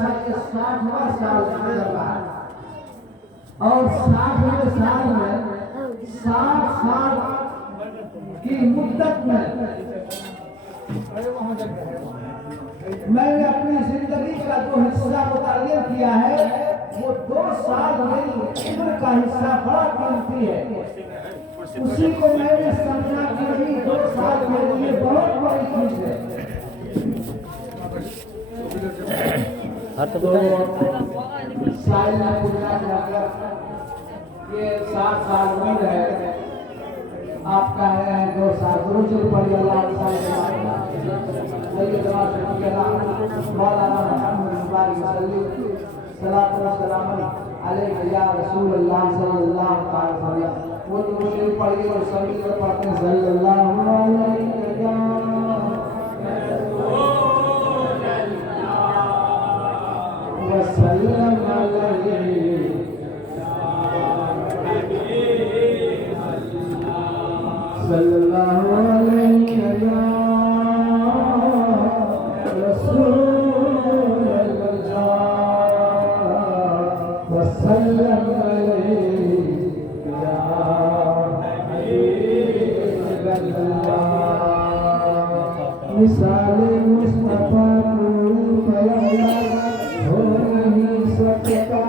عیسیٰ کے 60واں سال چل رہا ہے اور 60ویں سال میں 60 سال کی مدت میں میں نے اپنی زندگی کا جو حصہ متعین کیا ہے وہ 2 سال میری عمر کا حصہ بڑا قیمتی ہے. اسی کو میں نے سمجھا کہ یہ 2 سال میرے لیے بہت بڑی چیز ہے. تو سائل نے پوچھا کہ 60 سال امید ہے آپ کا ہے 2 سال درود پڑھی اللہ سیدنا سیدنا مولانا محمد مبارک صلی صلاۃ و سلام علیہ یا رسول اللہ صلی اللہ علیہ وسلم. وہ درود پڑھی اور سبھی لوگ پڑھتے ہیں صلی اللہ علیہ وسلم صلی اللہ علیہ رسول اللہ وسلم مثال مصطفیٰ ہو نہیں سکتا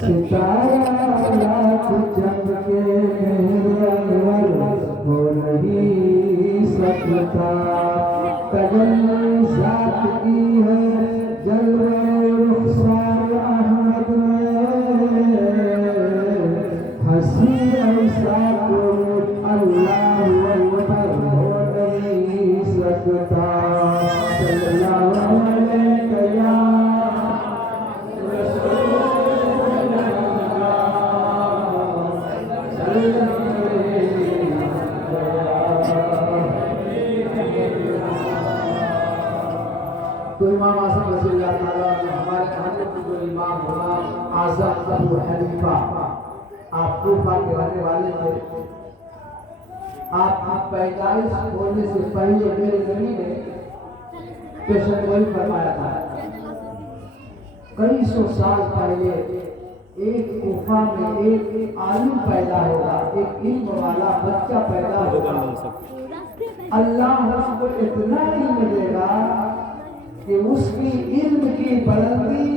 ستارہ لاکھ جب کے انور ہو نہیں سکتا. تجلی ذات کی ہے جلوہ رخسار احمد میں ہنسی ایسا کو اللہ اکبر ہو نہیں سکتا. صلی اللہ علیہ یا تو امام اعظم رضی اللہ تعالیٰ ہمارے حضرت جو امام ہونا اعظم ابو حنیفہ آپ کوفہ کے رہنے والے تھے. آپ کی پیدائش ہونے سے پہلے میرے نبی نے پیشن گوئی فرمایا تھا. کئی سو سال پہلے ایک کوفہ میں ایک عالم پیدا ہوگا, ایک علم والا بچہ پیدا ہوگا. اللہ اس کو اتنا علم دے گا کہ اس کی علم کی بلندی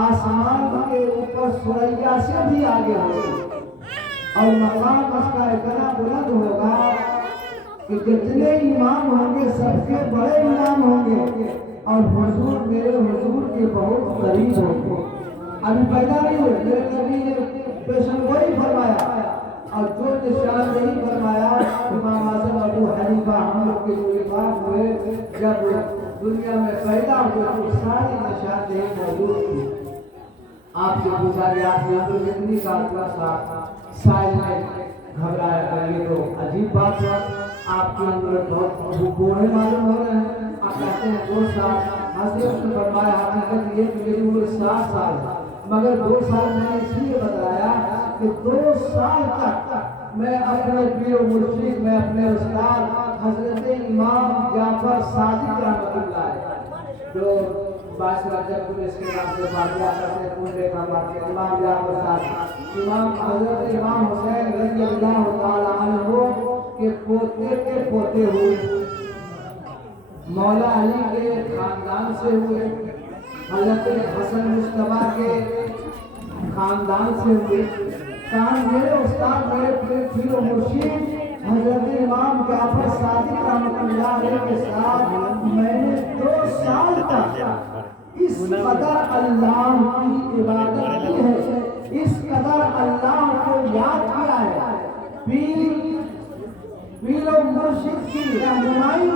آسمان کے اوپر ثریا سے بھی آگے ہوگی اور مقام اس کا اتنا بلند ہوگا کہ جتنے امام ہوں گے سب سے بڑے امام ہوں گے اور حضور میرے حضور کے بہت قریب ہوں گے. ابھی پیدا نہیں ہوئے, میرے نبی نے پیشن گوئی فرمایا اور جو نشان نہیں فرمایا امام اعظم ابو حنیفہ ہم لوگ کے جو امام ہوئے جب دنیا میں پیدا ہوئے تو ساری نشاندہی موجود تھی. آپ سے پوچھا گیا کہ آپ لوگ اتنی سال کا سائل میں گھبرایا کریں تو عجیب بات ہے. آپ کے اندر بہت بوڑھے معلوم ہو رہے ہیں. آپ کہتے ہیں 2 سال. حضرت نے فرمایا حقیقت یہ کہ میری عمر 60 سال ہے مگر 2 سال میں نے اس لیے بتایا کہ 2 سال تک میں اپنے پیر و مرشد میں اپنے استاد حضرت امام جعفر صادق رحمۃ اللہ جو 22 رجب کو اس کے نام سے واقعہ کرتے پورے کا واقعہ امام جعفر صادق امام حضرت امام حسین رضی اللہ تعالی عنہ کے پوتے کے پوتے ہوئے, مولا علی کے خاندان سے ہوئے, حضرت حسن مصطفیٰ کے خاندان سے ہوئے. کان میرے استاد میرے پیر و مرشد حضرت امام جعفر صادق رحمۃ اللہ علیہ کے ساتھ میں نے 2 سال تک اس قدر اللہ کی عبادت کی ہے, اس قدر اللہ کو یاد کیا ہے. پیر و مرشد کی رہنمائی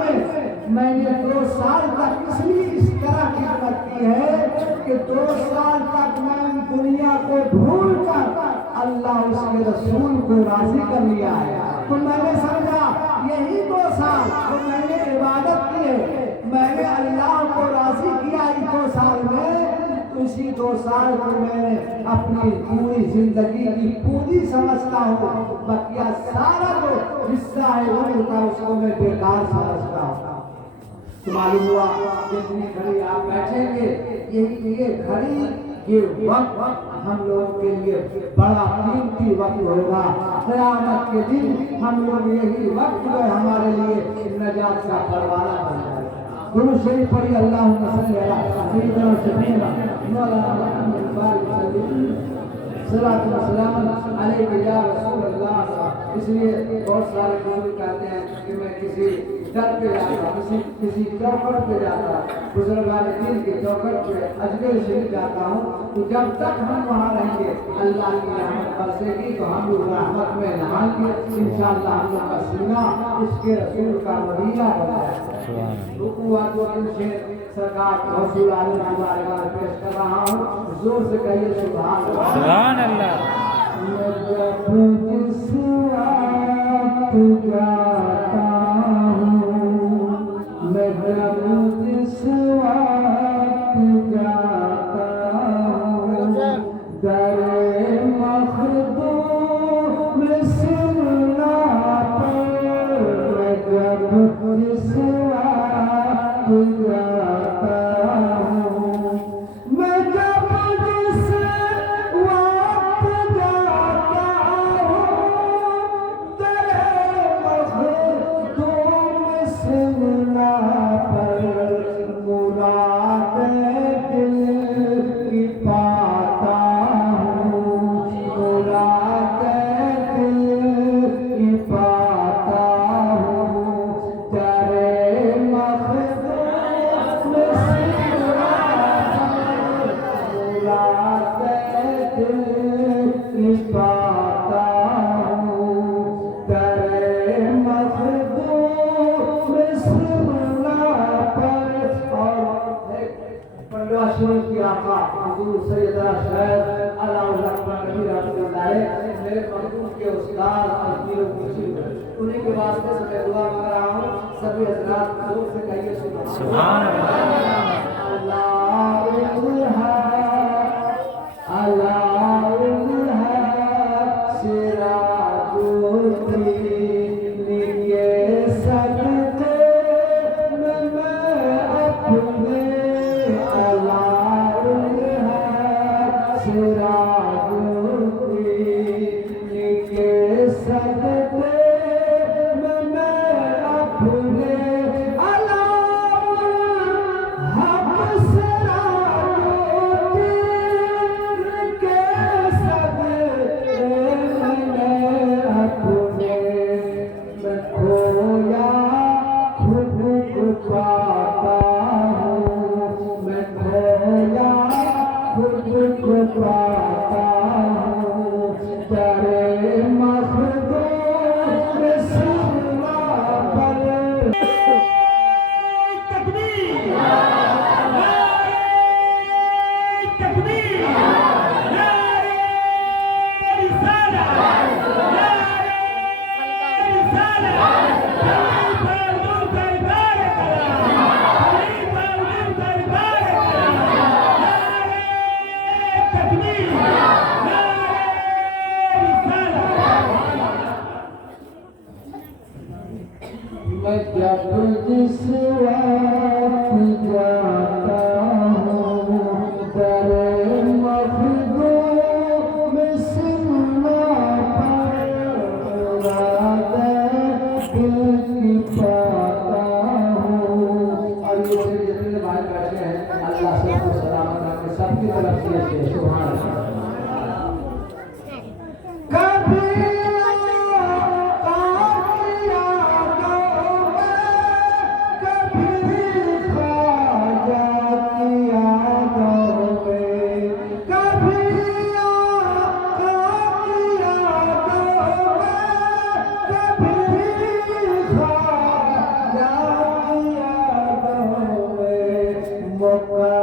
میں نے 2 سال تک اس لیے اس طرح خدمت کی ہے کہ 2 سال تک میں دنیا کو بھول کر اللہ اس کے رسول کو راضی کر لیا ہے. تو میں نے سمجھا یہی 2 سال جو میں نے عبادت کی ہے میں نے اللہ کو راضی کیا اس 2 سال میں. اسی 2 سال کو میں نے اپنی پوری زندگی کی پوری سمجھتا ہوں. بقیہ سارا جو حصہ ہے وہ ہوتا ہے اس کو میں بیکار سمجھتا ہوں. تو معلوم ہوا جتنی گھڑی آپ بیٹھیں گے یہ گھڑی یہ وقت ہم لوگوں کے لیے بڑا قیمتی وقت ہوگا. قیامت کے دن ہم لوگ یہی وقت جو ہے ہمارے لیے نجات کا پروانہ بن جائے گا. درود شریف پڑھی اللہم صلی علی سیدنا سیدنا مولانا محمد بارک وسلم صلاۃ والسلام علیک یا رسول اللہ. اس لیے بہت سارے لوگ کہتے ہیں کہ میں کسی در پہ جاتا کسی چوکٹ پہ جاتا بزرگان دین کی چوکٹ پہ اجمیر شریف جاتا ہوں تو جب تک ہم وہاں رہیں گے اللہ کی رحمت برسے گی تو ہم لوگ رحمت میں نہائیں گے انشاءاللہ. ہم لوگ کا سینہ اس کے رسول کا مدینہ بنا ہے. رکوعات و انشاء سرکار رسول عالم کی بارگاہ میں پیش کر رہا ہوں. زور سے کہیے سبحان اللہ. سبحان اللہ. انہیں کے واسطے سے میں دعا کر رہا ہوں. سبھی حضرات زور سے کہیے سبحان اللہ.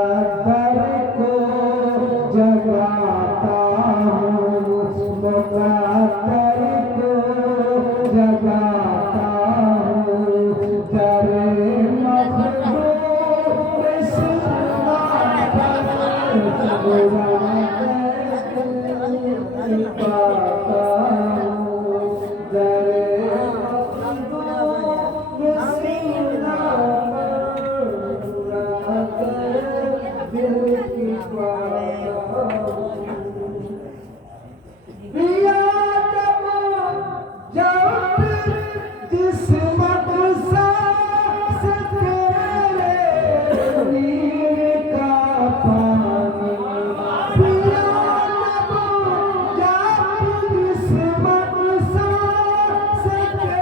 مقدر کو جگہ नीर का पानी पिया लब जात किस्मत सा सके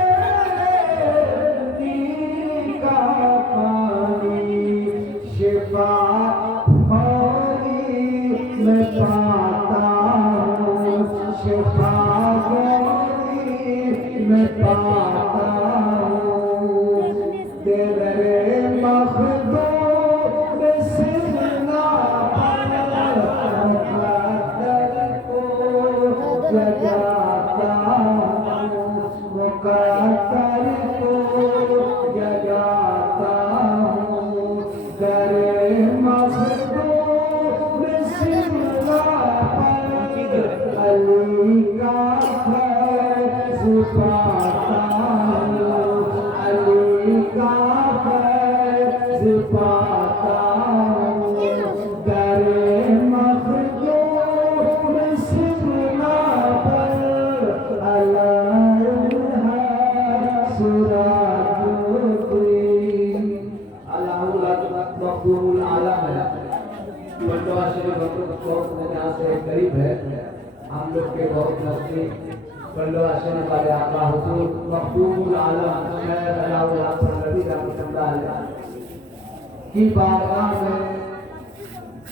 नीर का पानी शिफा फौरी मैं पाता हूँ शिफा फौरी मैं पाता हूँ तेरे मखदूम सिरना मुक़द्दर को जगाता हूँ मुक़द्दर को जगाता हूँ तेरे मखदूम सिरना अली का फैज़ पाता हूँ अली का फैज़ पाता हूँ दरे मखदूम सिरना पर अलाउल है सुराजुद्दीन अलाउल मखदूम आलम है बंटवा शरीफ हम लोग बहुत यहाँ से करीब है हम लोग के बहुत नजदीक बंटवा शरीफ वाले आका हुजूर मखदूम आलम शेख अलाउल नबी रहमतुल्लाह की बारगाह में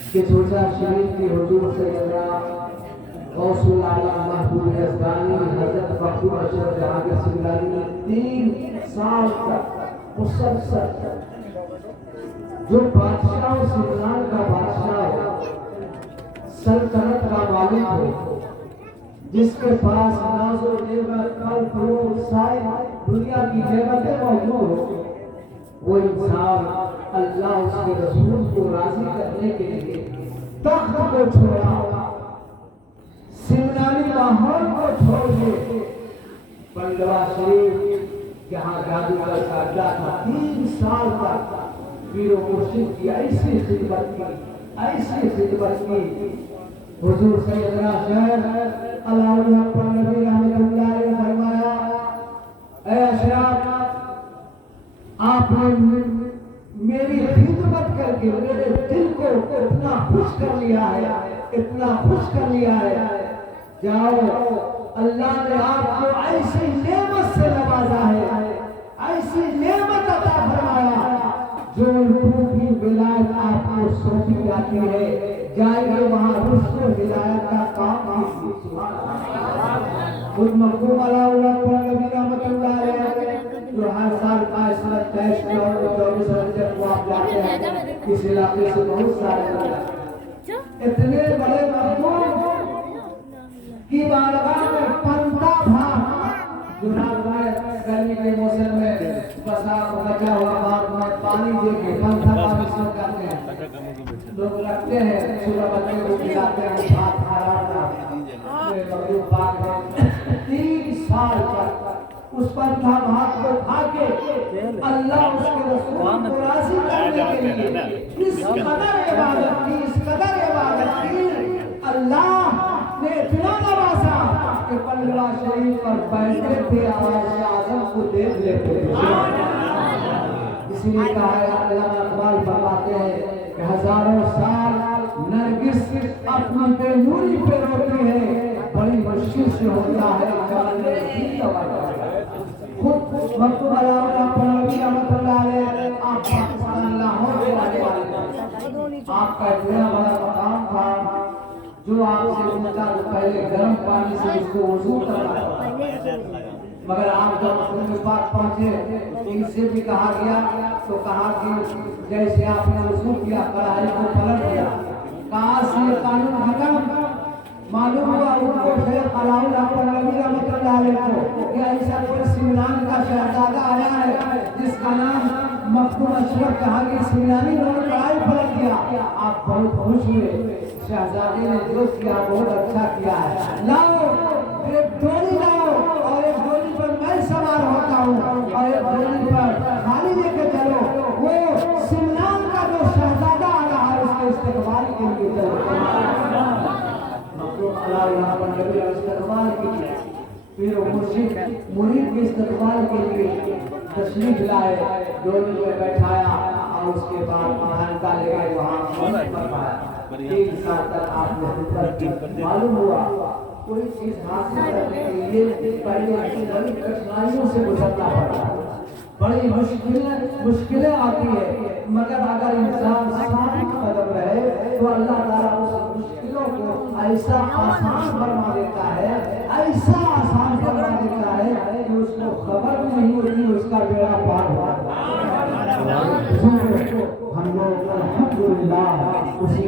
कि छोटा शरीफ की हुजूर से गौसुल आलम महबूब यज़दानी हजरत मखदूम अशरफ जहांगीर सिंगारी ने 3 साल तक मुसलसल जो बादशाह सुल्तान का बादशाह सल्तनत का मालिक हो जिसके पास नाज़ो नेमत फल फ्रूट सारी दुनिया की नेमतें मौजूद हो वो इंसान अल्लाह उसके रसूल को राजी करने के लिए तख्त को छोड़ा सिमनानी माहौल को छोड़ के बंटवा शरीफ जहाँ जादूगर का अड्डा था 3 साल तक पीर मुर्शिद की ऐसी खिदमत की हुजूर सैयदना शेख अलाउल नबी रहमतुल्लाह अलैहि ने फरमाया ऐ अशराफ आपने मेरी खिदमत करके मेरे दिल को इतना खुश कर लिया है जाओ अल्लाह ने आपको ऐसी नेमत से नवाजा है ऐसी नेमत अता फरमाया जो लोगों की विलायत आपको सौंपी जाती है जाइए वहाँ रुश्त हिदायत का काम खुद मखदूम अलाउल नबी रहमतुल्लाह अलैह जो हर साल का इसमें 23 और 24 रजब को आप जाते हैं इस इलाके से बहुत सारे लोग इतने बड़े मखदूम की बारगाह में पंता भाग जो गर्मी के मौसम में बरसात बचा हुआ बाग में पानी दे के पंथा का मिश्रण करते हैं लोग रखते हैं सुबह बच्चे को खिलाते हैं भात खा मखदूम पाक में 3 साल तक उस पंथा भाग को खा के अल्लाह उसके रसूल को राज़ी करने के लिए इस कदर इबादत की अल्लाह ने इतना नवाजा कि बंटवा शरीफ पर बैठे थे आवाज़ आज़म को देख लेते इसलिए कहा है अल्लामा इकबाल फरमाते हैं कि हजारों साल नरगिस अपनी बेनूरी पे रोती है बड़ी मुश्किल से होता है खुद मखदूम अलाउल नबी रहमतुल्लाह अलैह आप पाकिस्तान लाहौर के रहने वाले आपका इतना बड़ा मकाम था जो आपसे उनका पहले गर्म पानी से उसको वजू करना मगर आप जब मखदूम पाक पहुंचे इनसे भी कहा गया तो कहा कि जैसे आपने वजू किया कढ़ाई को पलट दिया कहा से कानून खत्म मालूम हुआ उनको शेख अलाउल नबी रहमतुल्लाह अलैह को कि ऐसा कोई सिमनान का शहजादा आया है जिसका नाम मखदूम अशरफ जहांगीर सिमनानी ने कढ़ाई पलट दिया आप बहुत खुश हुए शहजादे ने जो किया बहुत अच्छा किया है लाओ एक डोली लाओ और एक डोली पर मैं सवार होता हूँ और एक डोली पर खाली लेके चलो वो सिमनान का जो शहजादा आ रहा है उसके इस्तेमाल के लिए चलो मखदूम अलाउल नबी इस्तेमाल के लिए फिर मुर्शिद मुरीद के इस्तेमाल के लिए तशरीफ लाए डोली में बैठाया और उसके बाद हल्का ले गए वहाँ पर पाया। 1 साल तक आपने ऊपर मालूम हुआ कोई चीज हासिल करने के लिए पहले बड़ी कठिनाइयों से गुजरना पड़ता है, बड़ी मुश्किलें आती है, मगर अगर इंसान साबित कदम रहे तो अल्लाह ताला उस मुश्किलों को ऐसा आसान बना देता है, ऐसा आसान बना देता है कि उसको खबर भी नहीं होती उसका बेड़ा पार हुआ। हम लोग अल्हम्दुलिल्लाह उसी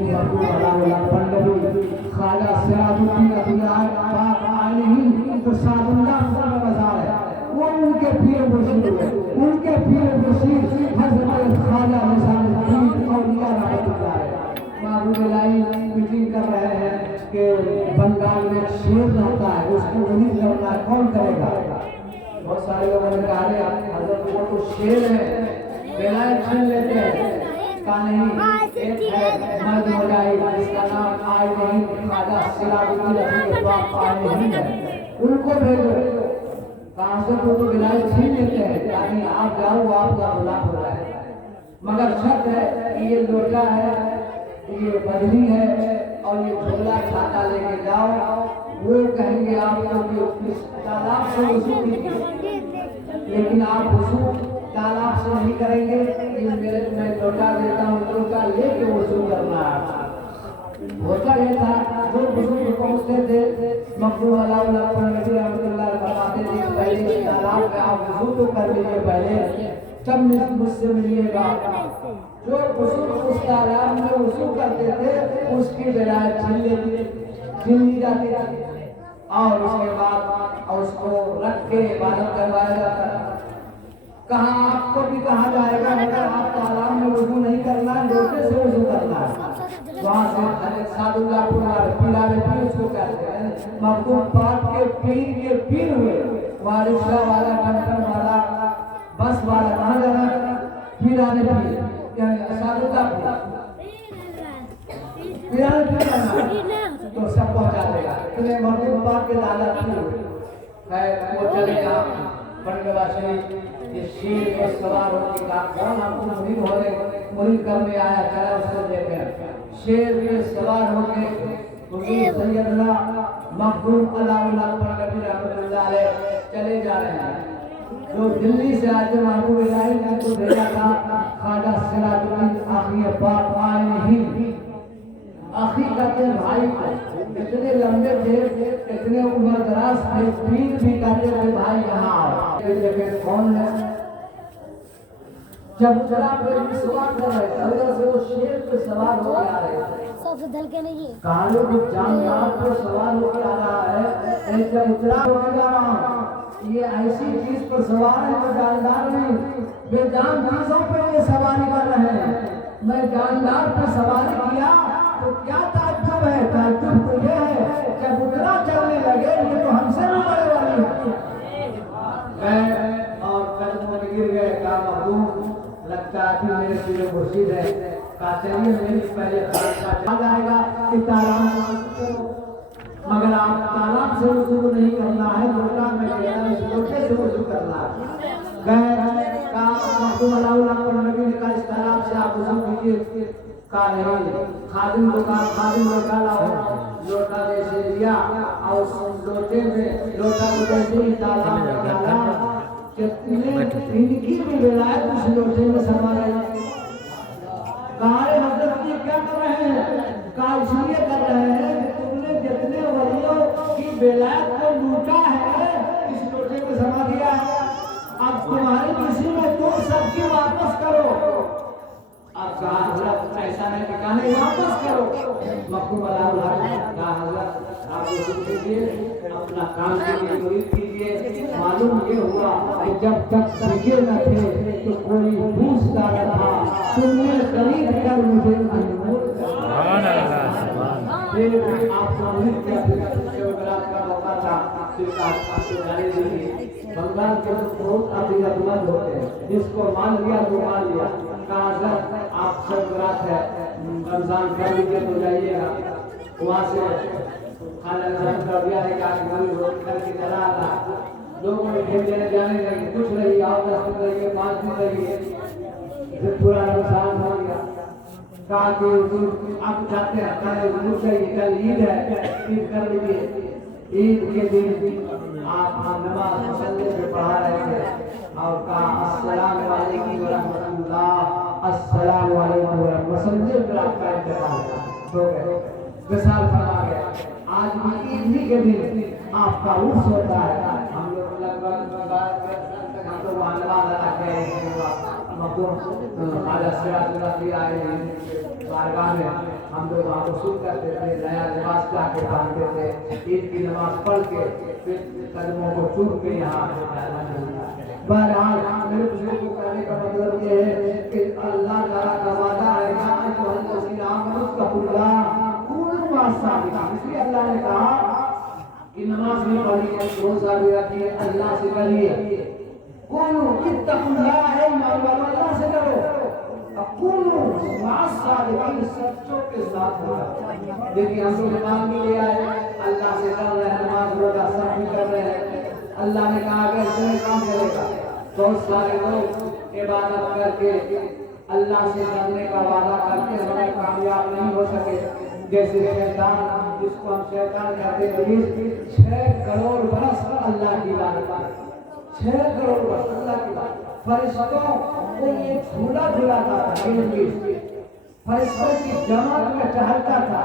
पंडित ख्वाजा सिराजुद्दीन अब्दुल्लाह पाक आलही तो सादुल्लाह मज़ार है, वो उनके पीर मुर्शिद हुए, उनके पीर मुर्शिद हज़रत ख्वाजा निज़ामुद्दीन औलिया रहमतुल्लाह अलैह। महबूब इलाही मीटिंग कर रहे हैं कि बंगाल में शेर रहता है, उसको उन्हीं करना है, कौन करेगा? बहुत सारे लोगों ने कहा हज़रत वो तो शेर है, बेलायत छीन लेते हैं, का नहीं एक है मर्द मजाई जिसका नाम आए नहीं ख्वाजा सिराजुद्दीन अब्दुल्लाह है, उनको भेजो। कहाँ से तो बेलायत छीन लेते हैं, यानी आप जाओ आपका गुलाम हो रहा है, मगर शर्त है कि ये लोटा है, ये बदली है और ये झोला छाता लेके जाओ, वो कहेंगे आपको कि तालाब से वजू कीजिए, लेकिन आप वजू तालाब से नहीं करेंगे, ये मेरे मैं लोटा देता हूँ, लोटा लेके वजू करना है। होता ये था जो बुजुर्ग पहुँचते थे मखदूम नबी रहमतुल्लाह फरमाते थे पहले तालाब में आप वजू तो कर लीजिए पहले, तब मुझसे मिलिएगा। जो बुजुर्ग उस तालाब में वजू करते थे उसकी बेलायत छीन ली जाती थी और उसके बाद उसको रख के इबादत करवाया जाता। कहाँ आपको भी कहा जाएगा अगर आप तालाब में वजू नहीं करना, लोटे से वजू करना है। वहाँ से सादुल्लाह पीरा में पीर उसको कहते हैं, मखदूम पाक के पीर हुए। वहाँ रिक्शा वाला, टमटम वाला, बस वाला कहाँ जाना? पीरा ने पीर यानी सादुल्लाह पीरा ने पीर करना तो सब पहुँचा देगा। इतने मखदूम पाक के लाला पीर हुए है, वो चलेगा पंडवा शरीफ ये शेर पे सवार होने का कौन आपको मुरीद करने आया, चला उसको देखें। शेर पे सवार होके हुजूर सैयदना मखदूम अलाउल्लाह नबी रहमतुल्लाह अलैह चले जा रहे हैं। जो दिल्ली से आए थे महबूब इलाही ने तो भेजा था ख्वाजा सिराजुद्दीन आखिर पाक आलही, आखिर कहते हैं भाई इतने लंबे थे, इतने उम्र दराज थे, पीर भी कहते थे भाई यहाँ आओ। कौन है? जब चला पे सवार कर रहे थे, अगर से वो शेर पे सवार हो आ रहे थे, सबसे धल के नहीं कहानी को जानदार पे सवार हो आ रहा है, एक जब उतरा हो जा रहा, ये ऐसी चीज पर सवार है तो जानदार नहीं, बेजान चीजों पे ये सवारी कर रहे हैं। मैं जानदार पे सवारी किया तो क्या ताज्जुब है? ताज्जुब तो ये है जब उतरा चलने लगे ये तो हमसे भी बड़े वाली है। और कदमों में गिर गए, कहा मखदूम लगता है कि मेरे पीर मुर्शिद है, कहा चलिए मेरी पहले आ जाएगा कि तालाब मगर आप तालाब से वजू नहीं करना है, लोटा में लोटे से वजू करना है। गए कहा मखदूम अलाउल्लाह नबी ने कहा इस तालाब से आप वजू कीजिए, कहा नहीं। खादिम लोटा लाओ, लोटा जैसे लिया और उस लोटे में लोटा को जैसे ही तालाब में डाला, इनकी भी विलायत उस लोटे में समा रही। कहा हजरत जी क्या कर रहे हैं? कहा इसलिए कर रहे हैं कि तुमने जितने वलियों की विलायत को लूटा है इस लोटे में समा दिया है, अब तुम्हारी किसी में तुम सबकी वापस करो। अब कहा हजरत ऐसा नहीं कि कहा नहीं वापस करो। मखदूम कहा हजरत आप कीजिए, अपना काम कीजिए, मुरीद कीजिए। मालूम ये हुआ कि जब तक सीखे न थे तो कोई पूछता न था, तुमने खरीद कर मुझे अनमोल फिर आपको मुरीद किया, का मौका था, बंगाल के बहुत अभिनंदन होते हैं, जिसको मान लिया तो मान लिया। कहा आप सब रात है रमजान कर लीजिए तो जाइएगा, वहाँ से खाना कर दिया है करके चला आता। लोगों ने खेल देने जाने लगे, कुछ रही आओ 10 दिन रहिए 5 दिन रहिए, फिर पूरा नुकसान हो गया। کہا کہ حضور آپ جاتے ہیں کل حضور سے کل عید ہے عید کر لیجیے عید کے دن آپ نماز مسلے پہ پڑھا رہے تھے اور کہا السلام علیکم ورحمۃ اللہ السلام علیکم ورحمۃ اللہ مسلے پر آپ کا انتقال ہو گئے وصال فرما گیا آج بھی عید ہی کے دن آپ کا عرس ہوتا ہے ہم لوگ لگ بھگ ہم تو وہاں نماز ادا کر رہے ہیں خواجہ سراج الدین آئے ہیں بارگاہ میں ہم لوگ وہاں وصول کرتے تھے نیا لباس لا کے پہنتے تھے عید کی نماز پڑھ کے پھر قدموں کو چوم کے یہاں بہرحال میرے بزرگ کو کہنے کا مطلب یہ ہے کہ اللہ تعالیٰ کا وعدہ ہے اس لیے اللہ نے کہا کہ نماز بھی پڑھیے روزہ بھی رکھیے اللہ سے کریے اللہ سے کرو سچوں کے ساتھ دیکھیے ہم لوگ نماز بھی لے آئے اللہ سے کر رہے ہیں نماز روزہ سب بھی کر رہے ہیں اللہ نے کہا کہ ایسے کام کرے گا بہت سارے لوگ عبادت کر کے اللہ سے کرنے کا وعدہ کرتے ہیں کامیاب نہیں ہو سکے جیسے شیطان جس کو ہم شیطان کہتے ہیں 6 کروڑ برس اللہ کی عبادت 6 کروڑ برس اللہ کی عبادت فرشتوں کو یہ جھولا جھولاتا تھا فرشتوں کی جماعت میں ٹہلتا تھا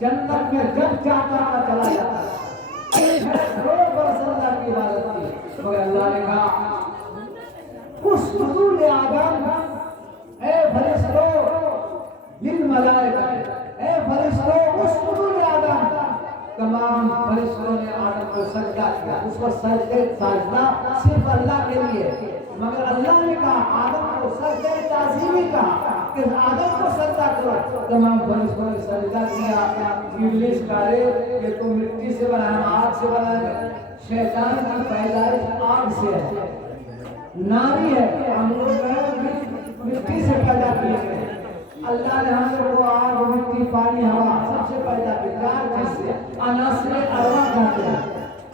جنت میں جب چاہتا تھا چلا جاتا تھا 6 کروڑ برس اللہ کی عبادت کی مگر اللہ نے کہا اس حضور آدم اے فرشتوں للملائکہ اے فرشتوں اس حضور آدم تمام فرشتوں نے آدم کو سجدہ کیا اس کو سجدہ صرف اللہ کے لیے مگر اللہ نے کہا آدم کو سجدہ تعظیمی کہا کہ آدم کو سجدہ کرو تمام فرشتوں نے سجدہ کیا ابلیس کہے کہ تم مٹی سے بنا ہے آگ سے بنا ہے شیطان کی پیدائش آگ سے ہے ناری ہے ہم لوگ مٹی سے پیدا کیے گئے اللہ نے ہم لوگ کو آگ مٹی پانی ہوا سب سے پیدا کیا 4 چیز سے عناصر ارواح کہتے ہیں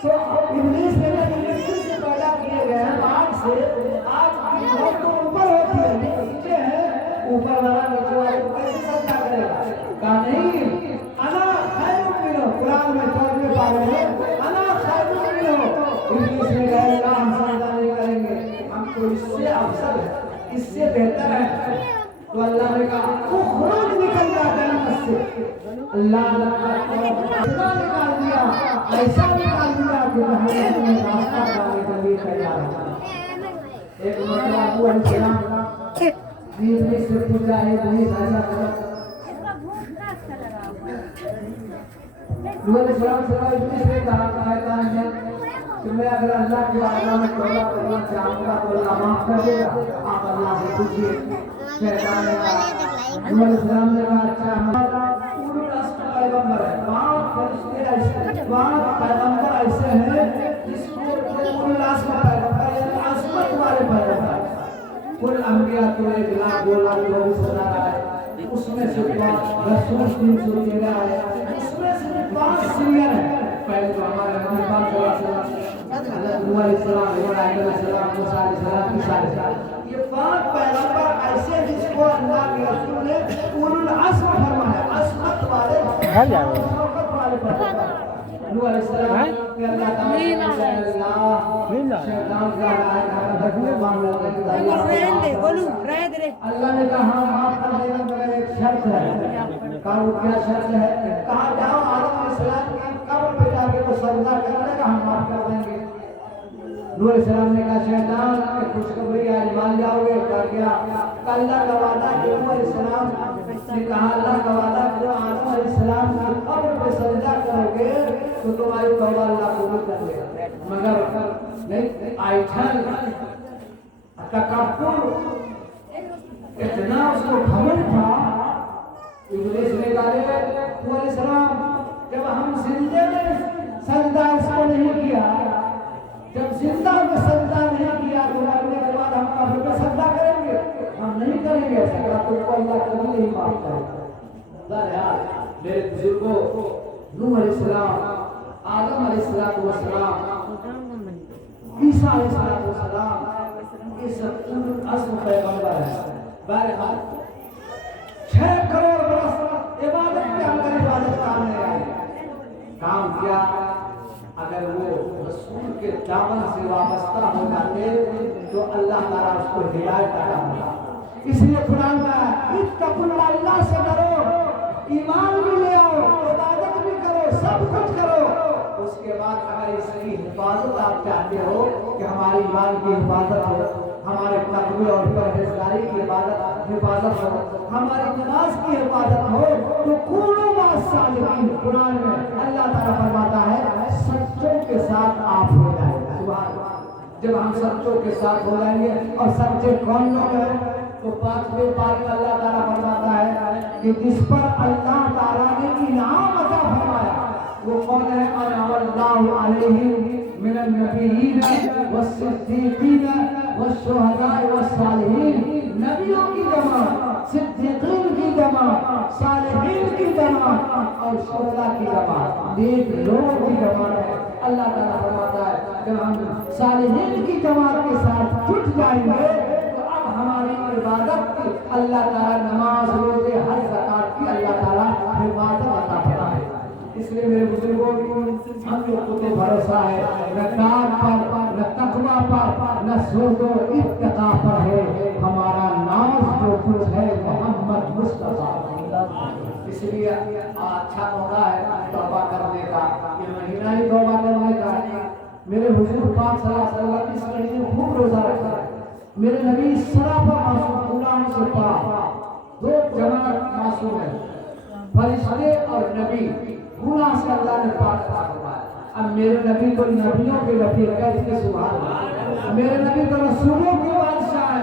تو ابلیس نے مٹی سے پیدا کیے گئے ہیں آگ سے آگ کی بہت تو اوپر ہوتی ہے نیچے ہے اوپر والا نیچے والے کو کیسے سجدہ کرے گا کہا نہیں انا خیر منہ قرآن میں 14ویں پارے میں انا خیر منہ ابلیس نے کہا ہم سجدہ نہیں کریں گے ہم تو اس سے افضل ہے اس سے بہتر ہے تو اللہ نے کہا تو خروج نکل جا جنت سے اللہ نے نکال دیا ایسا نکال دیا کہ ہمیں راستہ جانے کے لیے تیار ہے ایک مرتبہ ابو علیہ السلام ابلیس سے پوچھا ہے ابلیس ایسا کرو ابو علیہ السلام سے ابلیس نے کہا کہ میں اگر اللہ کی بارگاہ میں توبہ کرنا چاہوں گا تو اللہ معاف کر دے گا آپ اللہ سے پوچھیے شیطان نے کہا ابو علیہ السلام نے کہا اچھا ہمارا اولو العزم پیغمبر ہے وہاں فرشتے ایسے وہاں پیغمبر ایسے ہیں جس کو اولو العزم پیغمبر یعنی عظمت والے پیغمبر کل انبیاء تو ایک لاکھ 2 لاکھ لوگ سنا رہا ہے اس میں سے رسول 313 ہے اس میں سے 5 سینئر ہیں پہلے تو ہمارے نبی پاک صلی اللہ علیہ وسلم حضرت نوح علیہ السلام ابراہیم علیہ السلام موسیٰ علیہ السلام عیسیٰ علیہ السلام یہ 5 پیغمبر ایسے جس کو اللہ کے رسول نے اولو العزم فرمایا عظمت والے شوکت والے پیغمبر نوح علیہ السلام کہ اللہ تعالی شیطان کا اللہ نے کہا معاف کر دینا مگر ایک شرط ہے کہا وہ کیا شرط ہے کہا جاؤ آدم علیہ السلام کی قبر پہ جا کے وہ سجدہ کرنے کا ہم معاف کر دیں گے نوح علیہ السلام نے کہا شیطان کہ خوشخبری آج مان جاؤ گے کہا کیا اللہ کا وعدہ کہ نوح علیہ السلام نے کہا اللہ کا وعدہ کہ آدم علیہ السلام کی قبر پہ سجدہ کرو گے تو تمہاری توبہ اللہ قبول کر لے گا مگر نہیں آئیٹھل تکبر اتنا اس کو گھمنڈ تھا ابلیس نے کہا نوح علیہ السلام جب ہم زندے میں سجدہ اس کو نہیں کیا جب زندہ میں سجدہ نہیں کیا تو مرنے کے بعد ہم قبر پہ سجدہ کریں گے ہم نہیں کریں گے ایسا تو کو اللہ کبھی نہیں معاف کرے گا میرے بزرگوں نوح علیہ السلام آدم علیہ السلام عیسیٰ علیہ السلام یہ سب اولو العزم پیغمبر ہے بہرحال 6 क्या अगर वो रसूल के दामन से वाबस्ता हो जाते तो अल्लाह ताला उसको हिदायत अता फरमाता। इसलिए कुरान का इत्तकुल्लाह, अल्लाह से डरो, ईमान भी ले आओ, इबादत भी करो, सब कुछ करो। उसके बाद अगर इसकी हिफाजत आप चाहते हो कि हमारी ईमान की हिफाजत हो, हमारे तकवे और परहेजगारी की हिफाजत हो, हमारी नमाज की हिफाजत हो, तो कूनू मास्सालिहीन, कुरान में अल्लाह ताला फरमाता है सच्चों के साथ आप हो जाएगा। सुभान अल्लाह। जब हम सच्चों के साथ हो जाएंगे, और सच्चे कौन लोग हैं? तो पांचवें पारी में अल्लाह ताला फरमाता है कि जिस पर अल्लाह ताला ने इनाम अता फरमाया वो कौन है? अनअमल्लाहु अलैहिम मिनन नबिय्यीन वस्सिद्दीकीन वश्शुहदाए वस्सालिहीन। नबियों की जमात, सिद्दीकीन की जमात, सालिहीन की जमात और शुहदा की जमात, नेक लोगों की जमात है। अल्लाह ताला फरमाता है जब हम सालिहीन की जमात के साथ जुट जाएंगे तो अब हमारी इबादत की अल्लाह ताला, नमाज, रोजे, हज, ज़कात की अल्लाह ताला हिफाजत अता फरमाएगा। इसलिए मेरे बुजुर्गों, हम लोग को तो भरोसा है न दान पर, न तकवा पर, न सोचो इत्तका पर है, हमारा नाज जो कुछ है मोहम्मद मुस्तफा। इसलिए अच्छा मौका है तौबा करने का, ये महीना ही तौबा करने का है। मेरे हुजूर पाक सल्लल्लाहु अलैहि वसल्लम इस महीने में खूब रोजा रखा है। मेरे नबी सराफा मासूम, गुनाहों से पाक, दो जमात मासूम है, फरिश्ते और नबी गुनाह से अल्लाह ने पाक फरमाया। अब मेरे नबी तो नबियों के नबी है, इसके सुभान अल्लाह। मेरे नबी तो रसूलों के बादशाह है,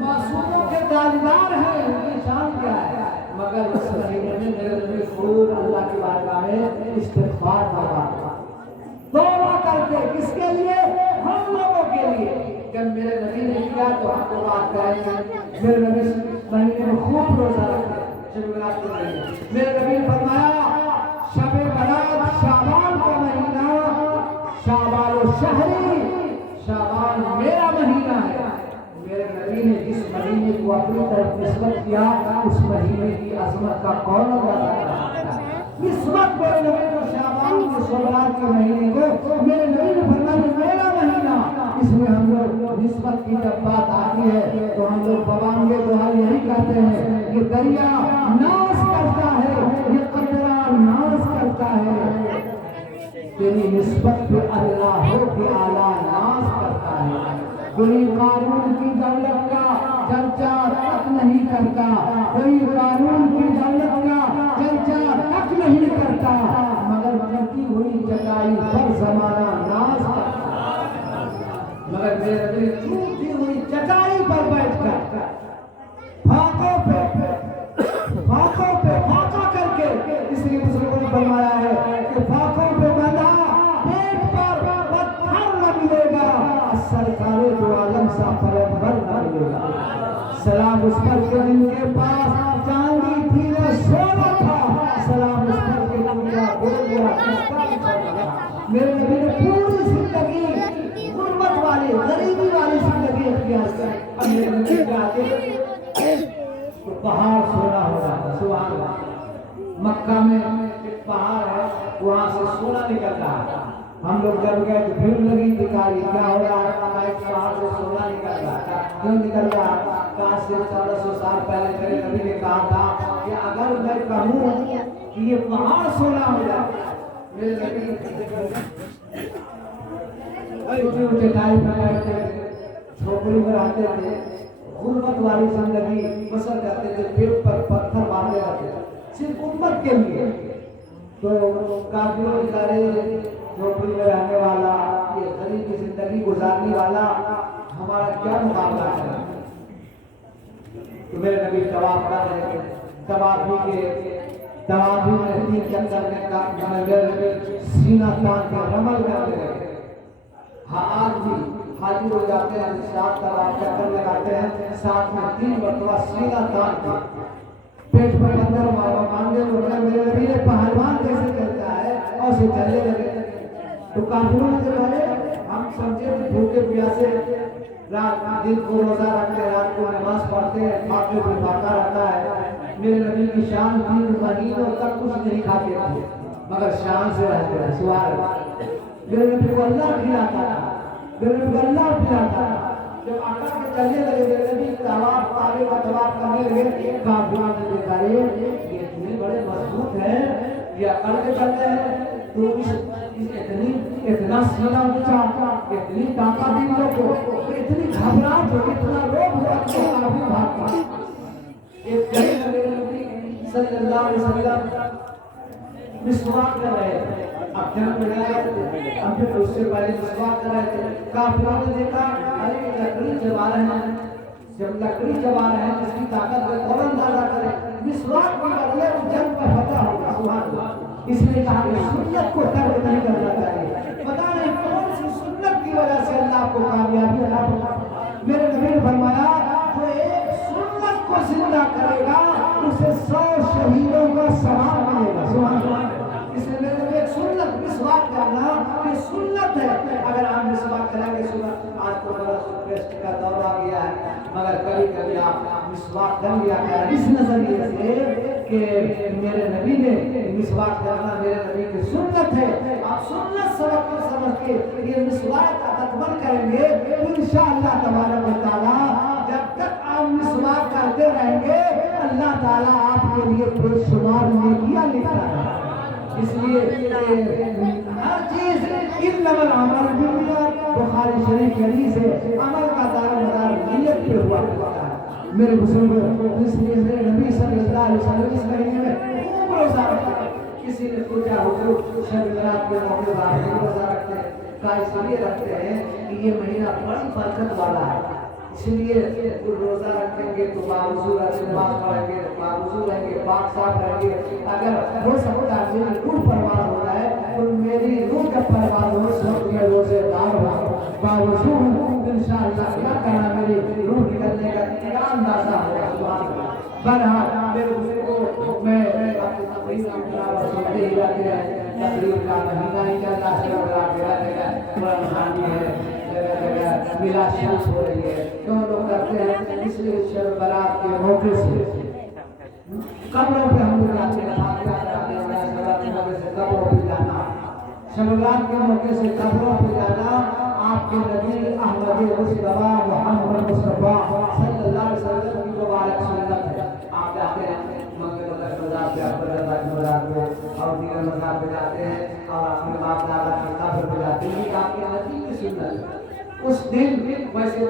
मासूमों के ताजदार हैं, उनकी शान क्या है? मगर उस महीने में मेरे नबी खूब अल्लाह की बारगाह में इस्तिग़फ़ार फरमाते, तौबा करते। किसके लिए? हम लोगों के लिए। जब मेरे नबी ने किया तो हम तो बात करेंगे। मेरे नबी महीने में खूब रोजा रखते, शिवरात के महीने मेरे नबी ने फरमाया शबे बरात शाबान का महीना, शाबान और शहरी, शाबान मेरा महीना है। मेरे नबी ने जिस महीने को अपनी तरफ निस्बत किया उस महीने की अजमत का कौन अदा करता है? निस्बत मेरे नबी को शाबान के शिवरात के महीने को मेरे नबी ने फरमाया मेरा महीना। इसमें हम लोग निस्बत की जब बात आती है तो हम लोग बवांगे तो हम यही कहते हैं कि दरिया नाश करता है, ये कतरा नाश करता है, तेरी निस्बत पे अल्लाह हो के आला नाश करता है। कोई कानून की दौलत का चर्चा तक नहीं करता, कोई कानून की दौलत का चर्चा तक नहीं करता, मगर करती हुई चटाई पर जमाना नाश करता। मगर मेरे नबी टूटी हुई चटाई पर बैठकर फाकों पे फाका करके, इसलिए बुजुर्गों ने फरमाया है कि फाकों पे बंधा पेट पर पत्थर न मिलेगा, सरकारे दो आलम सा पैगंबर न मिलेगा। सलाम उस पर के जिनके पास चांदी थी न सोना था, सलाम उस पर के दुनिया बोल गया किसका था। मेरे नबी ने पूरी जिंदगी गुर्बत वाली, गरीबी वाली जिंदगी अख्तियार की। अब मेरे नबी जाते तो पहाड़ सोना हो जाता। सुभान अल्लाह। मक्का में एक पहाड़ है, वहां से सोना निकल रहा है। हम लोग जब गए तो भीड़ लगी, दिखाई क्या हो रहा है? एक पहाड़ से सोना निकल रहा है। क्यों निकल रहा है? आज से 1400 साल पहले मेरे नबी ने कहा था कि अगर मैं कहूँ कि ये पहाड़ सोना हो जाए, मेरे नबी ऊंचे टाइम पर झोपड़ी में रहते थे, गुर्बत वाली जिंदगी बसर करते थे, पेट पर पत्थर बांधे रहते थे सिर्फ उम्मत के लिए। तो काफिरों बेचारे झोपड़ी में रहने वाला, ये गरीब की जिंदगी गुजारने वाला हमारा क्या मुकाबला करें? तो मेरे नबी तवाफ कर रहे थे, तवाफी में 3 चक्कर का सीना तान के रमल कर रहे। हाँ, आज भी हाजिर हो जाते हैं, 7 तवाफ चक्कर लगाते हैं, साथ में 3 मरतबा सीना तान के पेट पर पत्थर मांगे। मेरे नबी ने पहलवान जैसे करता है और से चलने लगे। तो काफिरों ने जब हम समझे भूखे प्यासे रात दिन को रोजा रखते, रात को नमाज पढ़ते, फाके पे फाका रहता है। मेरे नबी की शान 3 महीनों तक कुछ नहीं खाते थे, مگر شان سے رہتے ہیں. سوال میرے نبی کو اللہ کھلاتا تھا, میرے نبی کو اللہ پلاتا تھا. جب آقا کے چلنے لگے میرے نبی طواف کعبے کا طواف کرنے لگے, کافروں نے دیکھا یہ اتنے بڑے مضبوط ہیں, یہ اکڑ کے چلتے ہیں, تو اتنا سینہ اونچا, اتنی طاقت ان لوگوں کو, اتنی گھبراہٹ ہو, اتنا روب ہوا کہ کافی بھاگتا. ایک جگہ میرے نبی صلی اللہ علیہ وسلم مسواک کر رہے تھے. اب جب ہم پھر اس سے پہلے مسواک کر رہے تھے, کافروں نے دیکھا ارے لکڑی چبا رہے ہیں. جب لکڑی چبا رہے ہیں اس کی طاقت کو فوراً اندازہ کریں, مسواک کے بدلے جنگ میں فتح ہوگا. سبحان اللہ. اس لیے کہا کہ سنت کو ترک نہیں کرنا چاہیے. پتہ نہیں کون سی سنت کی وجہ سے اللہ کو کامیابی عطا فرمایا. میرے نبی نے فرمایا جو ایک سنت کو زندہ کرے گا اسے 100 شہیدوں کا ثواب ملے گا. سبحان اللہ. اس لیے میرے نبی ایک سنت مسواک کرنا یہ سنت ہے. اگر آپ مسواک کریں گے سنت, آج تو بڑا سپریسٹ کا دور آ گیا ہے, مگر کبھی کبھی آپ مسواک کر لیا کریں اس نظریے سے کہ میرے نبی نے مسواک کرنا میرے نبی کی سنت ہے. آپ سنت سبق کو سمجھ کے یہ مسواک عادت کریں گے تو انشاءاللہ تبارک و تعالیٰ جب تک آپ مسواک کرتے رہیں گے اللہ تعالیٰ آپ کے لیے بے شمار نیکیاں لکھتا ہے. اس لیے ہر چیز انما العمل بالنیات, بخاری شریف کی حدیث ہے, عمل کا دار مدار نیت پہ ہوا کرتا ہے. میرے بزرگ اس لیے میرے نبی صلی اللہ علیہ وسلم اس مہینے میں خوب روزہ رکھتے ہیں. کسی نے پوچھا حضور شب برات کے موقع پر آپ روزہ رکھتے ہیں, کہا اس لیے رکھتے ہیں کہ یہ مہینہ بڑی برکت والا ہے. اس لیے روزہ رکھیں گے تو باوضو نماز پڑھیں گے, باوضو رہیں گے, پاک صاف رہیں گے. اگر ہو سکتا ہے میری روح پروار ہو جائے تو میری روح جب پروار ہو اس وقت میں روزے دار ہوں, باوضو انشاءاللہ کیا کرنا میری روح نکلنے کا کیا اندازہ ہوگا. بہرحال میرے بزرگوں میں آپ کو تقریر سنتے ہی رہتے ہیں. تقریر کا مہینہ ہی چل رہا ہے, قرآن خوانی ہے, جگہ جگہ میلاد شریف ہو رہی ہے. کیوں لوگ کرتے ہیں؟ اس لیے شب برات کے موقع سے قبروں پہ ہم لوگ آتے ہیں, قبروں پہ جانا, شب برات کے موقع سے قبروں پہ جانا آپ کے نبی احمد مصطفیٰ محمد مصطفیٰ صلی اللہ علیہ وسلم کی مبارک سنت ہے. آپ جاتے ہیں منگل مزار پہ, اکبر مزار پہ اور دیگر مزار پہ جاتے ہیں اور اپنے باپ دادا کی قبر پہ جاتے ہیں. یہ آپ کے نبی کی سنت ہے. اس دن ویسے